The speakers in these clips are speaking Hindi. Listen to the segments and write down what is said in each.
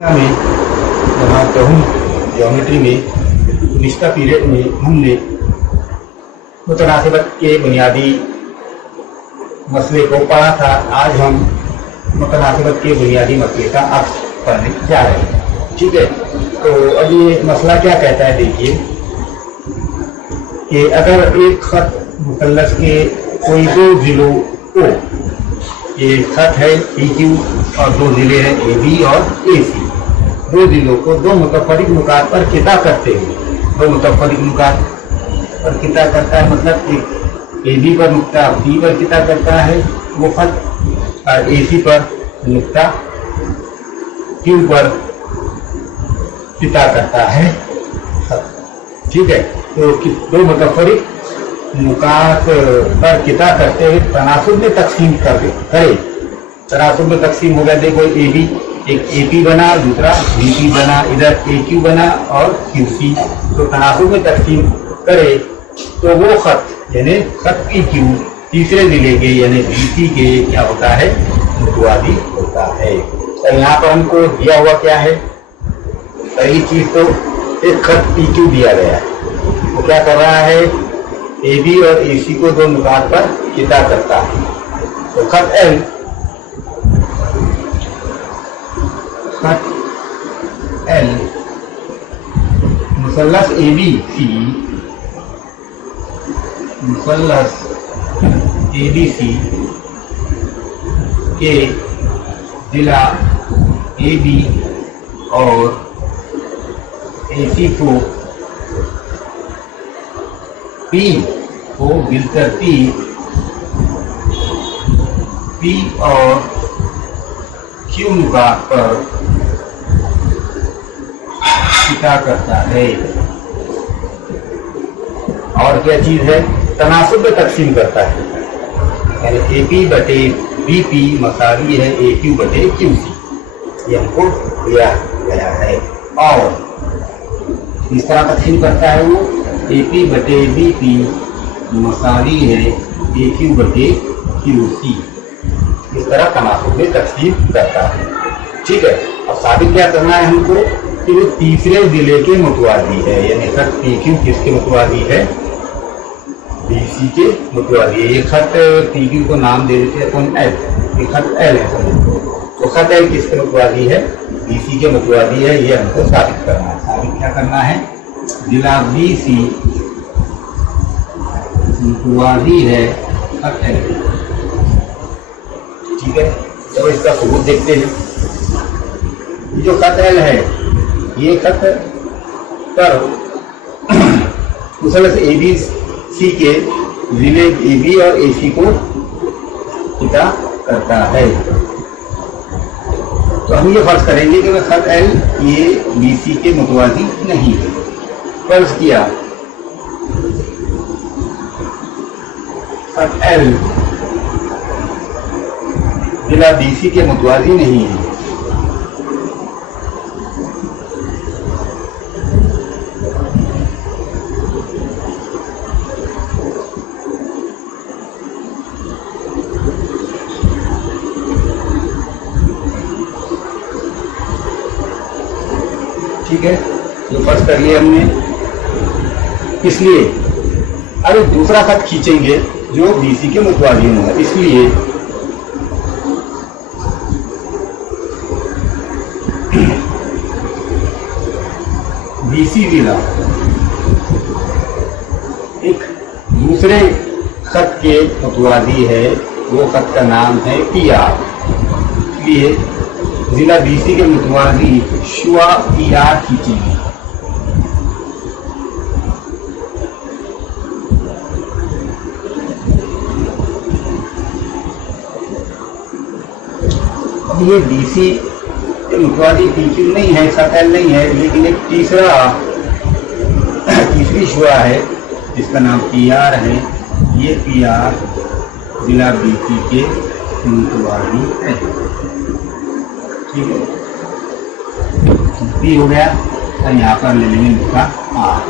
में जहाँ कहूँ ज्योमेट्री में निष्ठा पीरियड में हमने मुतनासिबत के बुनियादी मसले को पढ़ा था। आज हम मुतनासिबत के बुनियादी मसले का अक्स पढ़ने जा रहे हैं। ठीक है, तो अब ये मसला क्या कहता है, देखिए कि अगर एक खत मुसल्लस के कोई दो जिलों को, ये खत है PQ और दो जिले हैं AB और AC, दो जिलों को दो मुतफ़रिक़ नुकात पर किता करते हैं। दो मुतफ़रिक़ नुकात पर किता करता है मतलब एक AB पर नुक्ता B पर किता करता है वो खत, और AC पर नुक्ता Q पर किता करता है खत। ठीक है, तो दो मुतफ़रिक़ नुकात पर किता करते हुए तनासुब में तकसीम करे। तनासुब में तकसीम हो गया, देखो AB एक AP बना, दूसरा BP बना, इधर AQ बना और QC, तो तनासुब में तकसीम करे तो वो खत यानी खत PQ तीसरे जिले के यानी BC के क्या होता है, मुतवादी होता है। तो यहाँ पर हमको दिया हुआ क्या है, पहली चीज तो एक खत PQ दिया गया है, तो क्या कर रहा है, AB और AC को दो नुकात पर किता करता है। तो खत L मुसल्लस ABC, मुसल्लस ABC के जिला AB और AC को P को बिलतरतीब P और Q नुकात पर किता करता है। और क्या चीज है, तनासुब में तकसीम करता है, यानी AP बटे BP मसावी है AQ बटे QC, ये हमको दिया गया है। और इस तरह तकसीम करता है वो, AP बटे BP मसावी है AQ बटे QC, इस तरह तनासुब में तकसीम करता है। ठीक है, अब साबित क्या करना है हमको कि वो तीसरे जिले के मुतवादी है, यानी खत PQ किसके मुतवादी है, BC के मुतवादी है। ये खत PQ को नाम दे देते हैं अपन L, ये खत L है समझो, तो खत L किसके मुतवादी है, BC के मुतवादी है। ये हमको साबित करना है। साबित क्या करना है, जिला BC मुतवादी है खत L। ठीक है, तो इसका सबूत देखते हैं। जो खत L है, ये खत पर मुसल्लस ABC के जिले AB और AC को किता करता है। तो हम ये फर्ज करेंगे कि खत L ये BC के मुतवादी नहीं है। फर्ज किया खत L जिला BC के मुतवादी नहीं है, ठीक है, तो फर्ज कर लिया हमने। इसलिए अरे दूसरा खत खींचेंगे जो BC के मुतवादी होगा, इसलिए BC जिला एक दूसरे खत के मुतवादी है, वो खत का नाम है PR, इसलिए जिला BC के मुतवादी शुआ PR खींचेंगे। अब ये BC के मुतवादी PQ नहीं है, खत L नहीं है, लेकिन एक तीसरी शुआ है जिसका नाम PR है। ये PR जिला BC के मुतवादी है। ठीक है, B हो गया, तो यहाँ पर ले लेंगे इसका R।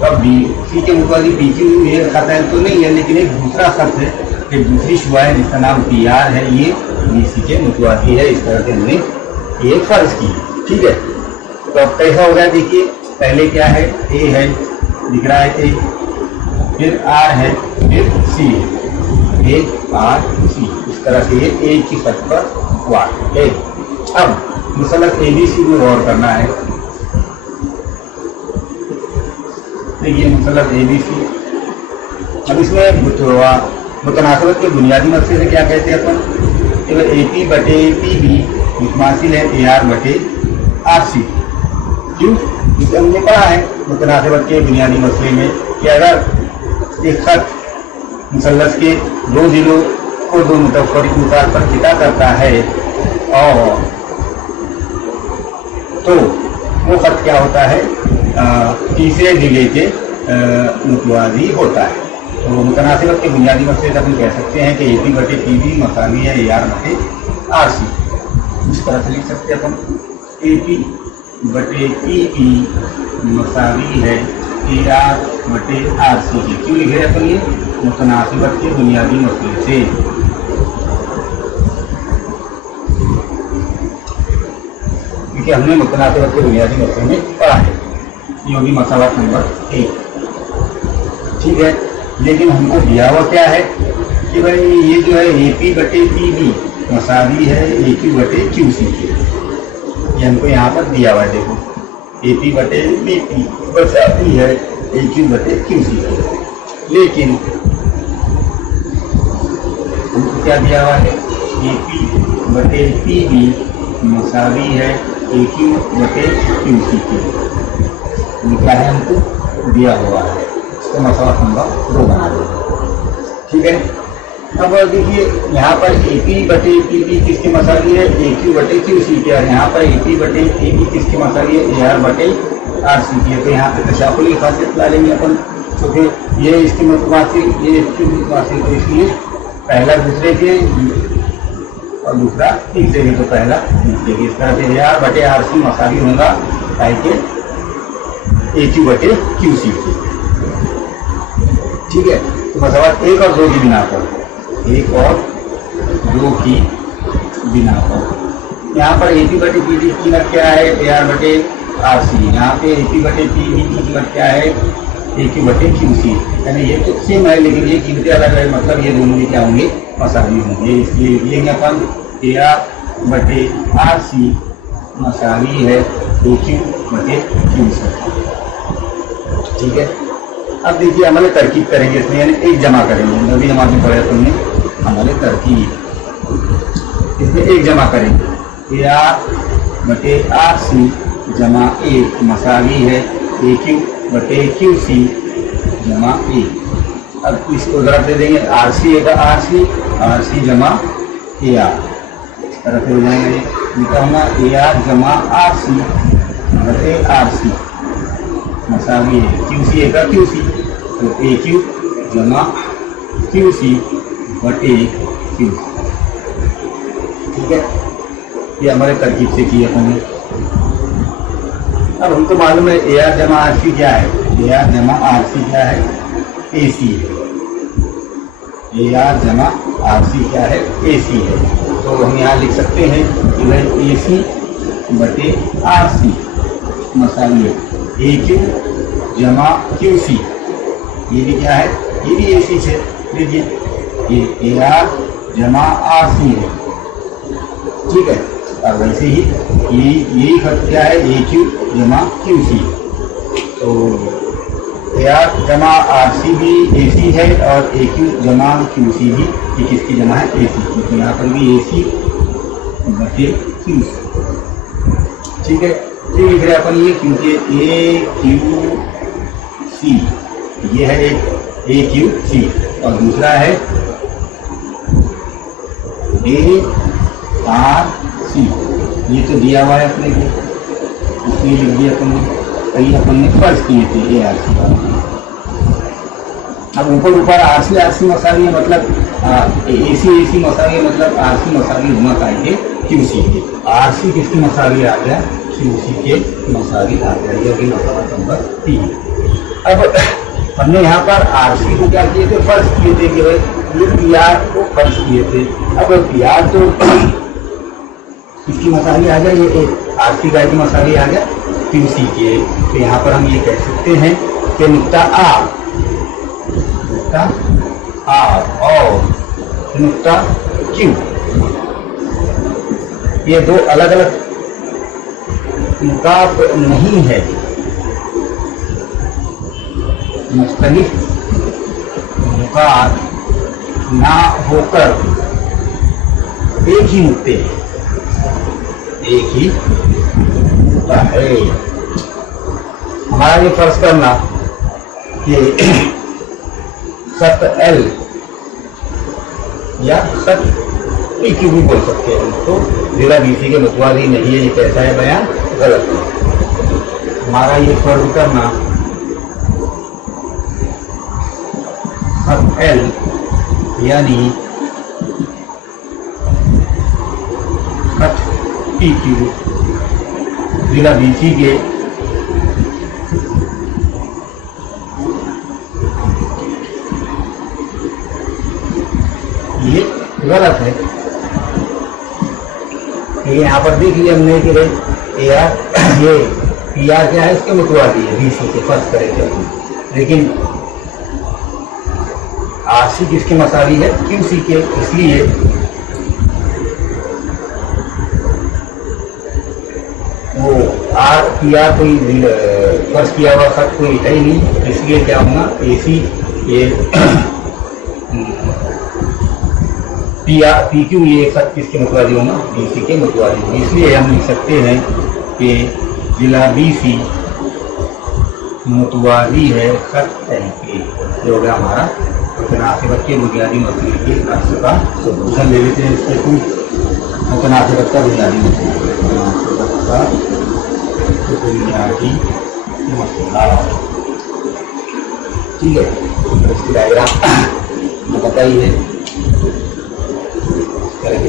तो BC के मुतवादी PQ ये खत L तो नहीं है, लेकिन एक दूसरा खत है, एक दूसरी शुआ है जिसका नाम PR है, ये BC के मुतवादी है। इस तरह से हमने ये फर्ज की। ठीक है, तो अब कैसा होगा देखिए, पहले क्या है, ए है, दिख रहा है ए, फिर आर है, फिर सी है, ए आर सी, इस तरह से ये ए की सतह पर वार है। अब मुसलक ABC में गौर करना है। देखिए मुसलक ABC, अब इसमें मुतनासिबत के बुनियादी मसले से क्या कहते हैं अपन, केवल AP बटे PB मुतमासिल है AR बटे RC। क्यों? जिसे हमने पढ़ा है मुतनासिबत के बुनियादी मसले में कि अगर एक खत मुसल्लस के दो जिलों को दो मुतफरिक नुकात पर खिता करता है और तो वो खत क्या होता है, तीसरे जिले के मुतवाजी होता है। तो मुतनासिबत के बुनियादी मसले से अपन कह सकते हैं कि AP बटे PB मसावी है AR बटे RC। इस तरह से लिख सकते हैं अपन, AP बटे PB मसावी है AR बटे RC की। क्यों लिख रहे हैं अपन ये, मुतनासिबत के बुनियादी मसले से। क्योंकि हमने मुतनासिबत के बुनियादी मसले में पढ़ा है, ये होगी मसावत नंबर 1। ठीक है, लेकिन हमको दिया हुआ क्या है कि भाई ये जो है AP बटे PB मसावी है AQ बटे QC की, ये हमको यहाँ पर दिया हुआ है। देखो AP बटे BP मसावी है AQ बटे QC की, लेकिन हमको क्या दिया हुआ है, AP बटे PB मसावी है AQ बटे QC की, क्या है हमको दिया हुआ है। इसको मसाला नंबर 2 बना दो। ठीक है, अब देखिए यहाँ पर AP बटे PB किसकी मसावी है, AQ बटे QC की, और यहाँ पर AP बटे PB किसकी मसावी है, AR बटे RC की। तो यहाँ पे तशाकुली खासियत ला लेंगे अपन, तो फिर ये इसकी मुतमासिल, ये इसकी मुतमासिल, तो इसलिए पहला दूसरे के और दूसरा तीसरे के, तो पहला तीसरे के। इस तरह से AR बटे RC मसावी होगा ताकि AQ बटे QC की। ठीक है, तो मसावत 1 और 2 की बिना पर, 1 और 2 की बिना पर यहाँ पर AP बटे PB की कीमत क्या है, AR बटे RC। यहाँ पे AP बटे PB की कीमत क्या है, AQ बटे QC। यानी ये तो सेम है लेकिन ये कीमतें अलग है, मतलब ये दोनों भी क्या होंगे, मसावी होंगे। इसलिए लिख लेंगे अपन AR बटे RC मसावी है AQ बटे QC। ठीक है, अब देखिए हमारे तरकीब करेंगे इसमें, यानी एक जमा करेंगे। नबी नमाज में पढ़ा तुमने हमारे तरकीब, इसमें एक जमा करेंगे, AR बटे RC जमा 1 मसावी है AQ बटे QC जमा 1। अब इसको ज़रा दे देंगे, RC RC जमा AR, इस तरह से हो जाएंगे। निकालना AR जमा RC बटे RC मसावी है QC का QC, तो AQ जमा QC बटे QC। ठीक है, ये हमारे तरकीब से किया हमने। अब हमको मालूम है AR जमा RC क्या है, AR जमा RC क्या है, AC है। AR जमा RC क्या है, AC है। तो हम यहाँ लिख सकते हैं कि भाई AC बटे RC मसावी है AQ जमा QC, ये भी क्या है, ये भी AC है। देखिए ये AR जमा RC है। ठीक है, और वैसे ही यही खत क्या है, AQ जमा QC। तो AR जमा RC भी AC है और AQ जमा QC भी ये किसकी जमा है, AC की। तो यहाँ पर भी AC बटे QC। ठीक है, ये लिख रहे अपन ये, क्योंकि AQC ये है एक AQC और दूसरा है ARC, ये तो दिया हुआ है अपने को, इसलिए लिख दिया अपन ने, कहीं अपन ने फर्ज किए थे ARC। अब ऊपर RC मसावी है, मतलब AC मसावी है, मतलब RC मसावी होना चाहिए QC के। RC किसकी मसावी आ गया, QC के मसावी आ गया। यह भी मसाला नंबर 3। अब हमने यहाँ पर RC को क्या किए थे, फर्ज किए थे कि भाई ये PR को फर्ज किए थे। अब PR तो इसकी मसावी आ जाए, ये आरसी का एक मसाली आ गया क्यूसी के। तो यहाँ पर हम ये कह सकते हैं कि नुक्ता आर और नुक्ता क्यू, ये दो अलग अलग नुकात नहीं है, मुख्तलिफ नुकात ना होकर एक ही नुक्ते, एक ही नुक्ता है। हमारा ये फर्ज करना कि खत एल या खत PQ भी बोल सकते हैं, तो जिला BC के मतवादी नहीं है, ये कैसा है बयान गलत है। हमारा ये फर्ज करना खत एल यानी खत PQ जिला BC के ये गलत है। यहाँ पर देख लिया हमने कि ये PR क्या है, इसके मुतवादी है BC के, फर्ज करेंगे। लेकिन RC किसके मसाली है, QC के, इसलिए वो PR कोई फर्ज किया हुआ खत कोई है ही नहीं, इसलिए क्या होगा AC ये PQ ये खत किसके मुतवादी होगा, BC के मुतवादी। इसलिए हम लिख सकते हैं कि जिला BC मुतवादी है खत एल के। जो हो गया हमारा मुतनासिबत के बुनियादी मसले के अर्थ का सोल्यूशन। ले लेते हैं इसके कुछ मुतनासिबत का बुनियादी मसला, ठीक है। इसकी डायग्राम बताइए,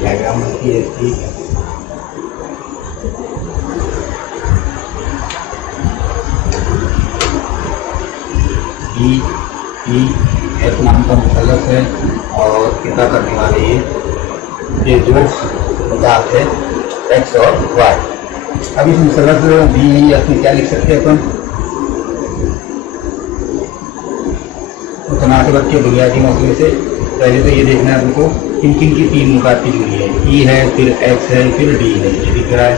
डायग्राम होती है इसकी। F नाम का मुसल्लस है और कितना करने वाले ये दो पदार्थ है X और Y। अब इस मुसल्लस BEF में क्या लिख सकते हैं अपन, मुतनासिबत के बुनियादी मसले से पहले तो ये देखना है हमको किन किन की तीन नुकात की जुड़ी है। E है, फिर X है, फिर D है, ये दिख रहा है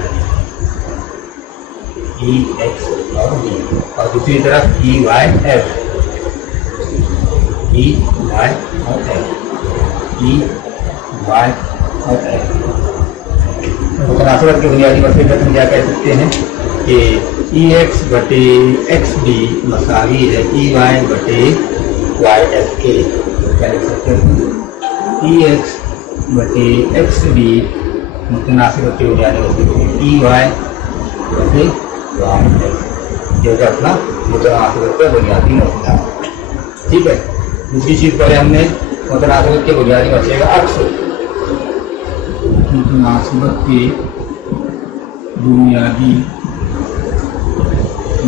E, X और D। और दूसरी तरफ E, Y, F, E, Y और F, E, Y और F। मुतनासिबत के बुनियादी मसले में हम क्या कह सकते हैं कि EX बटे XD मसावी है EY बटे YF के। क्या लिख सकते हैं, EX बटे XD मुतनासिबत के बुनियादी मसले EY बटे YF, ये अपना मुतनासिबत का बुनियादी मसला, ठीक है। दूसरी चीज पहले हमने मुतनासिबत के बुनियादी मसले का अक्स, मुतनासिबत के बुनियादी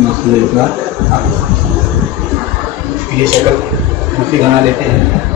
मसले का अक्स, ये शक्ल दूसरी बना लेते हैं।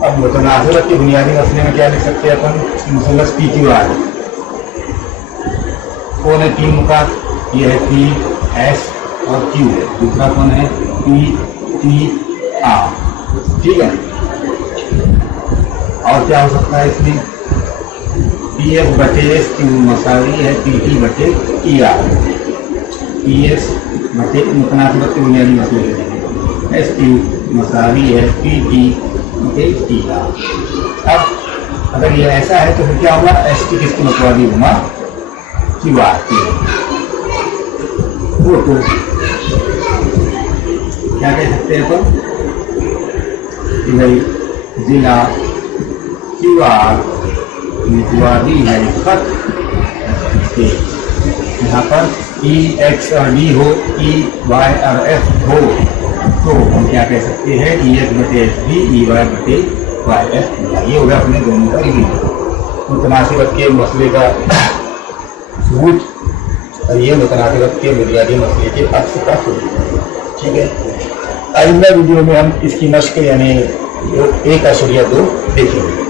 अब मुतनासिबत के बुनियादी मसले में क्या लिख सकते हैं अपन, मुसल्लस PQR कौन है, तीन नुकात, ये है P, S और Q, दूसरा कौन है P, T, R, ठीक है। और क्या हो सकता है इसमें, PF बटे SQ मसावी है PT बटे TR, PS बटे मुतनासिबत के बुनियादी मसले, SQ मसावी है PT बटे TR। अब अगर ये ऐसा है तो फिर क्या होगा, ST किसके मतवादी होगा, QR के। वो तो क्या कह सकते हैं अपन कि भाई जिला QR मतवादी है खत ए, यहाँ पर ई एक्स और डी हो, ई वाई और एफ हो, तो हम क्या कह सकते हैं, ई एक्स बटे एफ डी, ई वाई बटे वाई एफ। ये होगा अपने दोनों का रिलीजन। मुतनासिबत के मसले का सबूत, और ये मुतनासिबत के बुनियादी मसले के अक्स का सबूत। ठीक है, आइंदा वीडियो में हम इसकी मश्क यानी ए का शुरिया 2 देखेंगे।